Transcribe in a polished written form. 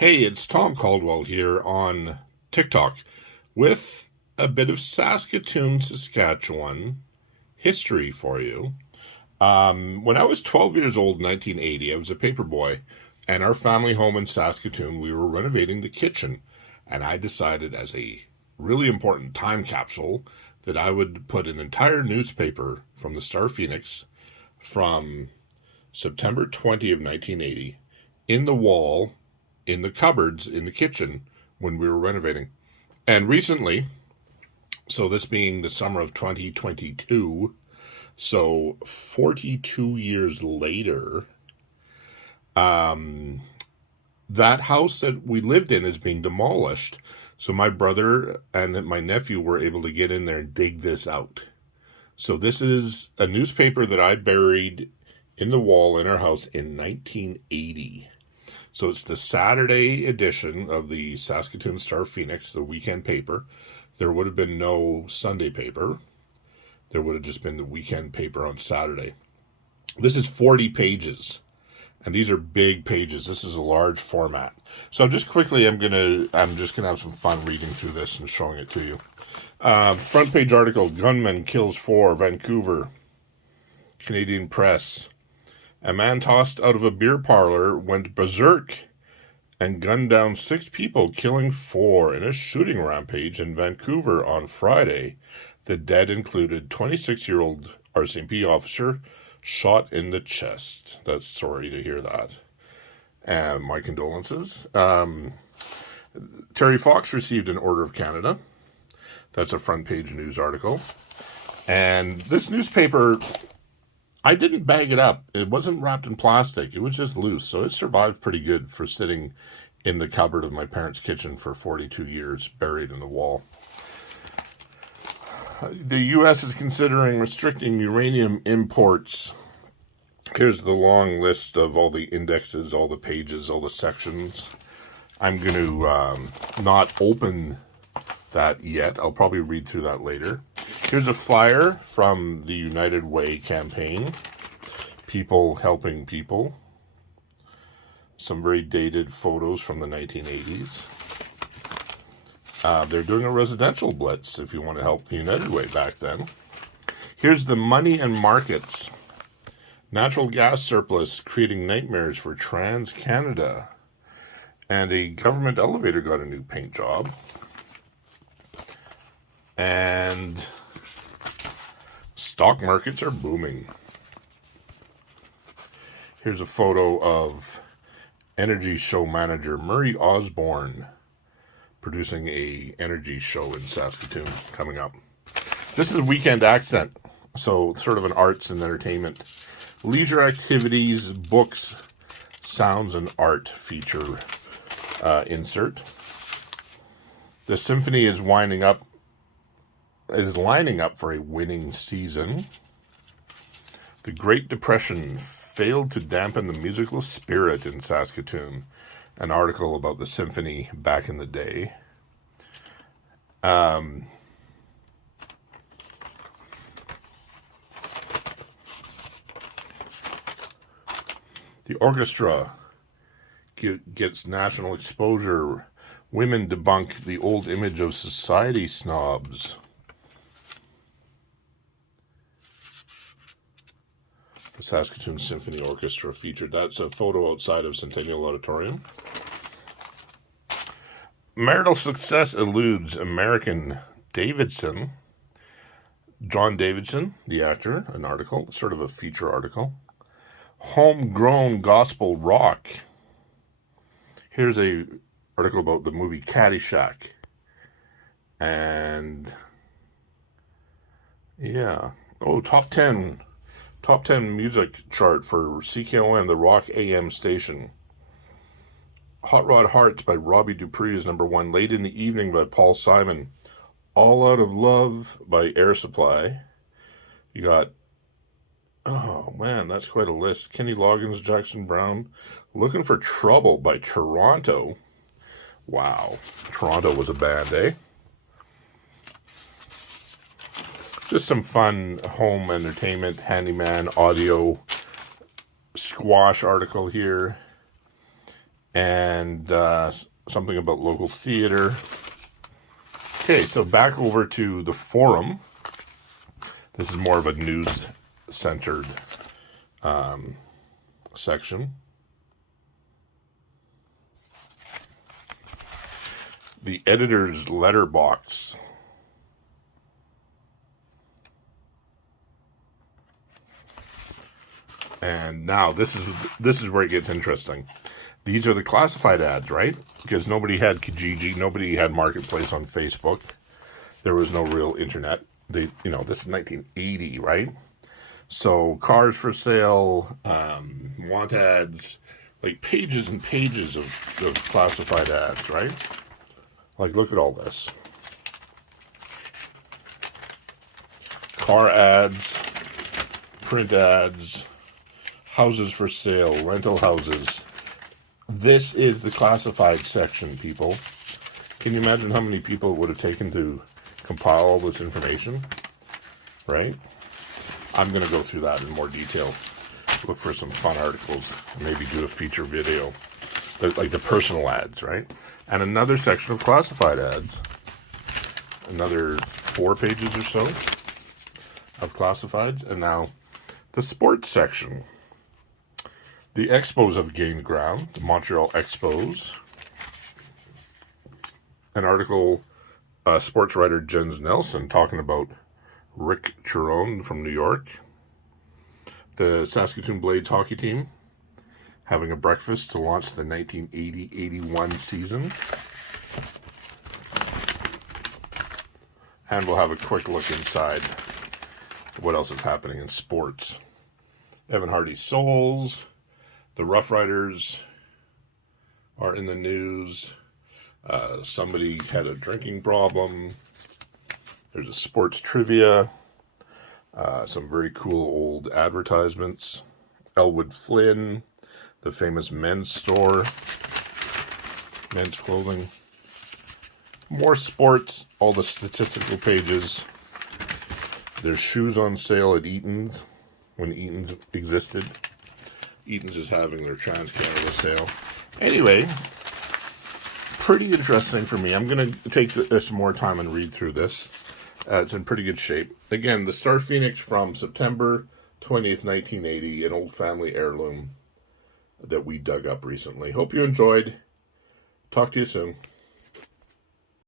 Hey, it's Tom Caldwell here on TikTok with a bit of Saskatoon, Saskatchewan history for you. When I was 12 years old in 1980, I was a paper boy, and our family home in Saskatoon, we were renovating the kitchen. And I decided, as a really important time capsule, that I would put an entire newspaper from the Star-Phoenix from September 20 of 1980 in the wall in the cupboards in the kitchen when we were renovating. And recently, so this being the summer of 2022, so 42 years later, that house that we lived in is being demolished. So my brother and my nephew were able to get in there and dig this out. So this is a newspaper that I buried in the wall in our house in 1980. So it's the Saturday edition of the Saskatoon Star-Phoenix, the weekend paper. There would have been no Sunday paper. There would have just been the weekend paper on Saturday. This is 40 pages, and these are big pages. This is a large format. So just quickly, I'm just gonna have some fun reading through this and showing it to you. Front page article: Gunman kills 4, Vancouver, Canadian Press. A man tossed out of a beer parlor went berserk and gunned down 6 people, killing 4 in a shooting rampage in Vancouver on Friday. The dead included 26-year-old RCMP officer shot in the chest. That's sorry to hear that. And my condolences. Terry Fox received an Order of Canada. That's a front page news article. And this newspaper, I didn't bag it up. It wasn't wrapped in plastic. It was just loose. So it survived pretty good for sitting in the cupboard of my parents' kitchen for 42 years, buried in the wall. The U.S. is considering restricting uranium imports. Here's the long list of all the indexes, all the pages, all the sections. I'm going to not open that yet. I'll probably read through that later. Here's a flyer from the United Way campaign. People helping people. Some very dated photos from the 1980s. They're doing a residential blitz if you want to help the United Way back then. Here's the money and markets. Natural gas surplus creating nightmares for Trans-Canada. And a government elevator got a new paint job. And stock markets are booming. Here's a photo of energy show manager Murray Osborne producing a energy show in Saskatoon coming up. This is a weekend accent, so sort of an arts and entertainment. Leisure activities, books, sounds, and art feature insert. The symphony is lining up for a winning season. The Great Depression failed to dampen the musical spirit in Saskatoon. An article about the symphony back in the day. The orchestra gets national exposure. Women debunk the old image of society snobs. The Saskatoon Symphony Orchestra featured. That's a photo outside of Centennial Auditorium. Marital success eludes American Davidson. John Davidson, the actor, an article, sort of a feature article. Homegrown gospel rock. Here's a article about the movie Caddyshack. And yeah. Oh, top 10 music chart for CKOM, the Rock AM station. Hot Rod Hearts by Robbie Dupree is number 1. Late in the Evening by Paul Simon. All Out of Love by Air Supply. You got, oh man, that's quite a list. Kenny Loggins, Jackson Brown. Looking for Trouble by Toronto. Wow, Toronto was a band, eh? Just some fun home entertainment, handyman, audio, squash article here. and something about local theater. Okay, so back over to the forum. This is more of a news-centered section. The editor's letterbox. And now this is where it gets interesting. These are the classified ads, right? Because nobody had Kijiji, nobody had Marketplace on Facebook. There was no real internet. This is 1980, right? So cars for sale, want ads, like pages and pages of classified ads, right? Like, look at all this. Car ads, print ads, houses for sale, rental houses. This is the classified section, people. Can you imagine how many people it would have taken to compile all this information? Right? I'm going to go through that in more detail. Look for some fun articles. Maybe do a feature video. Like the personal ads, right? And another section of classified ads. Another 4 pages or so of classifieds. And now the sports section. The Expos have gained ground. The Montreal Expos. An article, sports writer Jens Nelson talking about Rick Chiron from New York. The Saskatoon Blades hockey team having a breakfast to launch the 1980-81 season. And we'll have a quick look inside what else is happening in sports. Evan Hardy's Souls. The Rough Riders are in the news. Somebody had a drinking problem. There's a sports trivia. Some very cool old advertisements. Elwood Flynn, the famous men's store, men's clothing. More sports, all the statistical pages. There's shoes on sale at Eaton's, when Eaton's existed. Eaton's is having their Trans-Canada sale. Anyway, pretty interesting for me. I'm going to take some more time and read through this. It's in pretty good shape. Again, the Star-Phoenix from September 20th, 1980, an old family heirloom that we dug up recently. Hope you enjoyed. Talk to you soon.